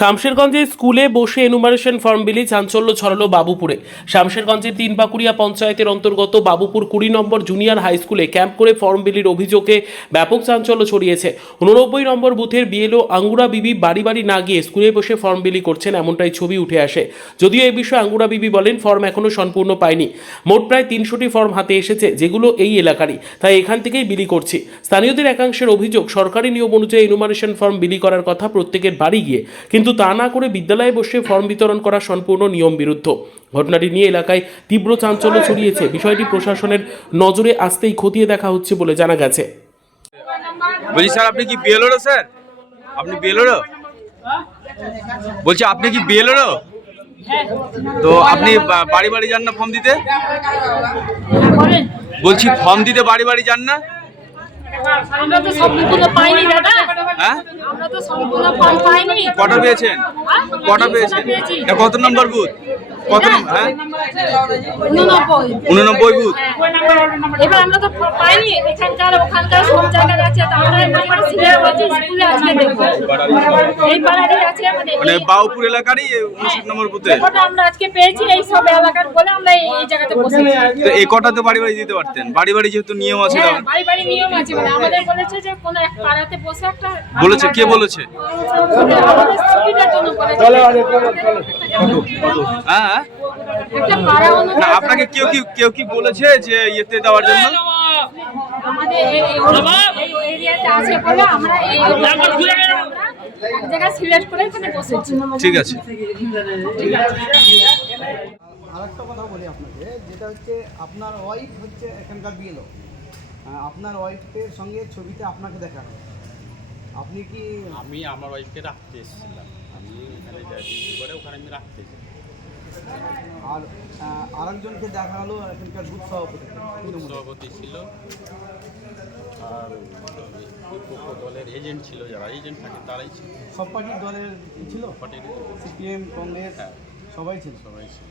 শামশেরগঞ্জে স্কুলে বসে enumeration form বিলি চাঞ্চল্য ছড়ালো বাবুপুরে। শামশেরগঞ্জের তিন পাকুড়িয়া পঞ্চায়েতের অন্তর্গত বাবুপুর কুড়ি নম্বর জুনিয়র হাই স্কুলে ক্যাম্প করে ফর্ম বিলির অভিযোগে ব্যাপক চাঞ্চল্য ছড়িয়েছে। উননব্বই নম্বর বুথের বিএলও আঙ্গুরা বিবি বাড়ি বাড়ি না গিয়ে স্কুলে বসে ফর্ম বিলি করছেন এমনটাই ছবি উঠে আসে। যদিও এ বিষয়ে আঙ্গুরা বিবি বলেন ফর্ম এখনও সম্পূর্ণ পায়নি মোট প্রায় তিনশোটি ফর্ম হাতে এসেছে, যেগুলো এই এলাকারই। তাই এখান থেকেই বিলি করছি। স্থানীয়দের একাংশের অভিযোগ, সরকারি নিয়ম অনুযায়ী এনুমারেশন ফর্ম বিলি করার কথা প্রত্যেকের বাড়ি গিয়ে। কিন্তু তা না করে বিদ্যালয়ে বসে ফর্ম বিতরণ করা সম্পূর্ণ নিয়ম বিরুদ্ধ ঘটনাটি নিয়ে এলাকায় তীব্র চাঞ্চল্য ছড়িয়েছে। বিষয়টি প্রশাসনের নজরে আসতেই খতিয়ে দেখা হচ্ছে বলে জানা গেছে। বলছি স্যার আপনি কি বিএলওরও স্যার? আপনি বিএলওরও? বলছি আপনি কি বিএলওরও? তো আপনি বাড়ি বাড়ি যান না ফর্ম দিতে? বলছি ফর্ম দিতে বাড়ি বাড়ি যান না? আমরা তো সম্পূর্ণ পাইনি দাদা। হ্যাঁ? আমরা তো সম্পূর্ণ পাইনি। কটা পেয়েছেন? হ্যাঁ? কটা পেয়েছেন? এটা কত নম্বর বুথ? কত নম্বর হ্যাঁ? উননব্বই। উননব্বই বুথ? হ্যাঁ। এবার আমরা তো পাইনি এখানকার ওখানকার সব জায়গায় আছে তো মানে বাউপুর এলাকারই উনষাট নম্বর বুথে? আমরা আজকে পেয়েছি এই সব এলাকার বলে আমরা এই জায়গাতে বসেছি। তো এই কটা তো বাড়ি বাড়ি দিতে পারতেন? বাড়ি বাড়ি যেহেতু নিয়ম আছে হ্যাঁ বাড়ি বাড়ি নিয়ম আছে মানে আমাদের বলেছে যে কোন এক পাড়াতে বসে একটা বলেছে? কে বলেছে? আমাদের সুবিধার জন্য বলেছে হ্যাঁ হ্যাঁ? আপনাকে কেউ কি কেউ কি বলেছে যে ইয়েতে দেওয়ার জন্য? আমাদের এই এই এই এরিয়াতে আছে বলে আমরা এই এক জায়গায় সিলেক্ট করে এখানে বসেছি। ঠিক আছে। আরেকটা কথা বলি আপনাকে যেটা হচ্ছে আপনার ওয়াইফ হচ্ছে এখানকার বিএলও আপনার ওয়াইফের সঙ্গে ছবিতে আপনাকে দেখানো। আপনি কি আমি আমার ওয়াইফকে রাখতে এসেছিলাম। আমি এখানে করে ওখানে আমি রাখতে যাই আর আরেকজনকে দেখা হলো এখানকার বুথ সভাপতি সভাপতি ছিল। আর দলের এজেন্ট ছিল যারা এজেন্ট থাকে তারাই ছিল। সব পার্টির দলের ছিল? পার্টির সিপিএম কংগ্রেস হ্যাঁ। সবাই ছিল? সবাই ছিল।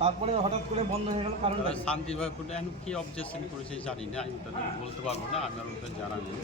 তারপরে হঠাৎ করে বন্ধ হয়ে গেল কারণ শান্তিভাবে করে এখন কি অবজেকশন করেছে জানি না আমি তাদের বলতে পারব না আমি আর ওদের জানা নেই।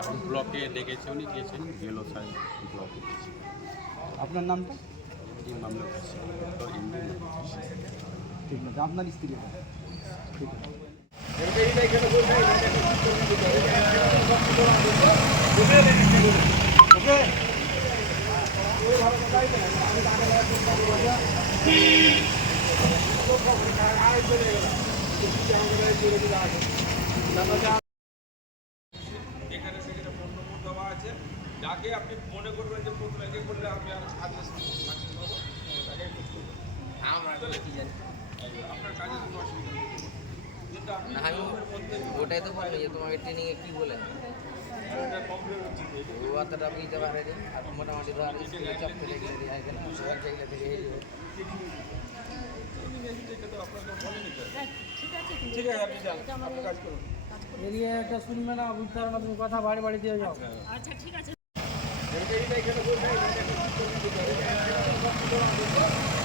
এখন ব্লকে ডেকেছে উনি গিয়েছেন গেলো সাহেব ব্লকে গিয়েছে আপনার নামটা? এই মামলা কাছে তো ঠিক আছে আপনার স্ত্রী ঠিক আছে। এখানে সেখানে ফোন নম্বর দেওয়া আছে। যাকে আপনি মনে করবেন যে প্রথমে একে করলে আমি আর আগে সাকসেস পাবো তাকে করতে হবে। আপনার কাজে কোনো অসুবিধা নেই কিন্তু আপনি না, ওটাই তো বলব যে তোমাকে ট্রেনিং এ কি বলে ও অতটা মোটামুটি এরিয়াটা শুনবে না বুঝতে পারবে না তুমি কথা বাড়ি বাড়ি দিয়ে যাও আচ্ছা ঠিক আছে।